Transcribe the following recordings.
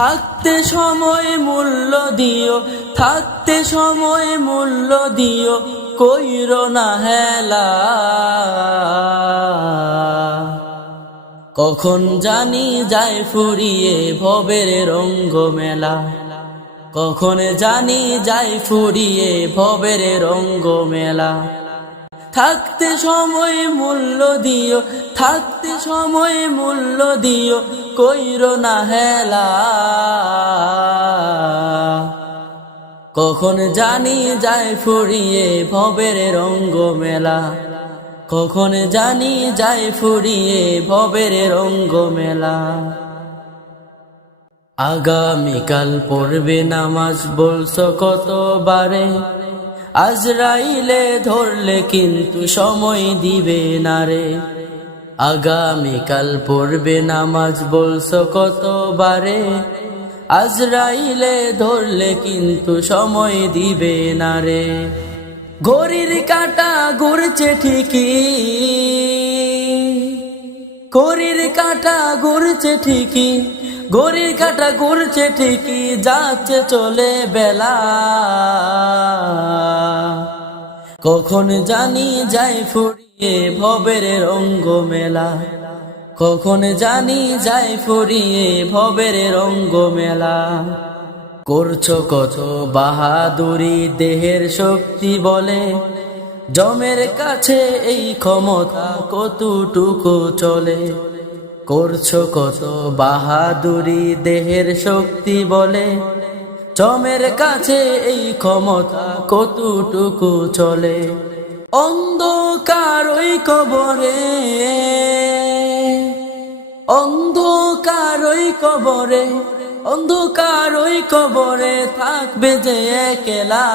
থাকতে সময় মূল্য দিও, থাকতে সময় মূল্য দিও, কইর না হেলা। কখন জানি যায় ফুরিয়ে ভবের রঙ্গ মেলা কখন জানি যায় ফুরিয়ে ভবের রঙ্গ মেলা থাকতে সময় মূল্য দিও, থাকতে সময় মূল্য দিও, কইর না হেলা। কখন জানি যায় ফুরিয়ে ভবের রঙ্গ মেলা কখন জানি যায় ফুরিয়ে ভবের রঙ্গ মেলা আগামীকাল পড়বে নামাজ, বলছো কতবারে? আজরাইলে ধরলে কিন্তু সময় দিবে না রে। আগামীকাল পড়বে নামাজ, বলছো কতবারে? আজরাইলে ধরলে কিন্তু সময় দিবে না রে। ঘড়ির কাটা ঘুরছে ঠিকই। ঘড়ির কাটা ঘুরছে ঠিকই। ঘড়ির কাটা ঘুরছে ঠিকই, যাচ্ছে চলে বেলা। কখন জানি যাই ফুরিয়ে ভবের রঙ্গ মেলা কখন জানি যাই ফুরিয়ে ভবের রঙ্গ মেলা করছ কত বাহাদুরি দেহের শক্তি বলে। জমের কাছে এই ক্ষমতা কতটুকু চলে। করছ কত বাহাদুরি দেহের শক্তি বলে। জমের কাছে এই ক্ষমতা কতটুকু চলে? অন্ধকার ওই কবরে। অন্ধকার ওই কবরে, অন্ধকার ওই কবরে থাকবে যে একলা।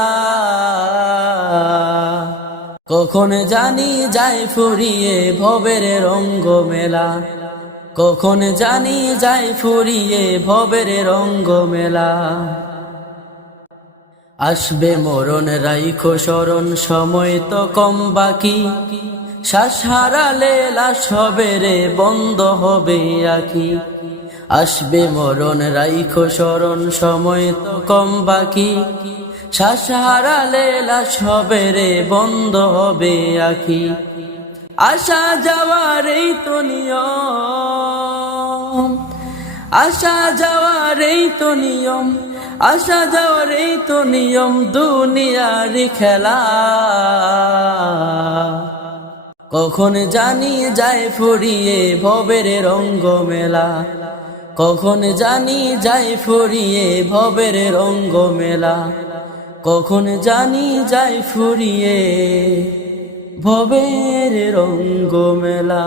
কখন জানি যাই ফুরিয়ে ভবের রঙ্গ মেলা কখন জানি যাই ফুরিয়ে ভবের রঙ্গ মেলা আসবে মরণ রাইখো স্মরণ সময় তো কম বাকি। শ্বাস হারালে লাশ হবে রে, বন্ধ হবে আখি আসবে মরণ রাইখো স্মরণ সময় তো কম বাকি। শ্বাস হারালে লাশ হবে রে, বন্ধ হবে আখি আসা যাওয়ার এই তো নিয়ম। আসা যাওয়ার এই তো নিয়ম। আসা যাওয়ার এই তো নিয়ম দুনিয়ার খেলা। কখন জানি যায় ফুরিয়ে ভবের রঙ্গ মেলা কখন জানি যায় ফুরিয়ে ভবের রঙ্গ মেলা কখন জানি যায় ফুরিয়ে ভবের রঙ্গ মেলা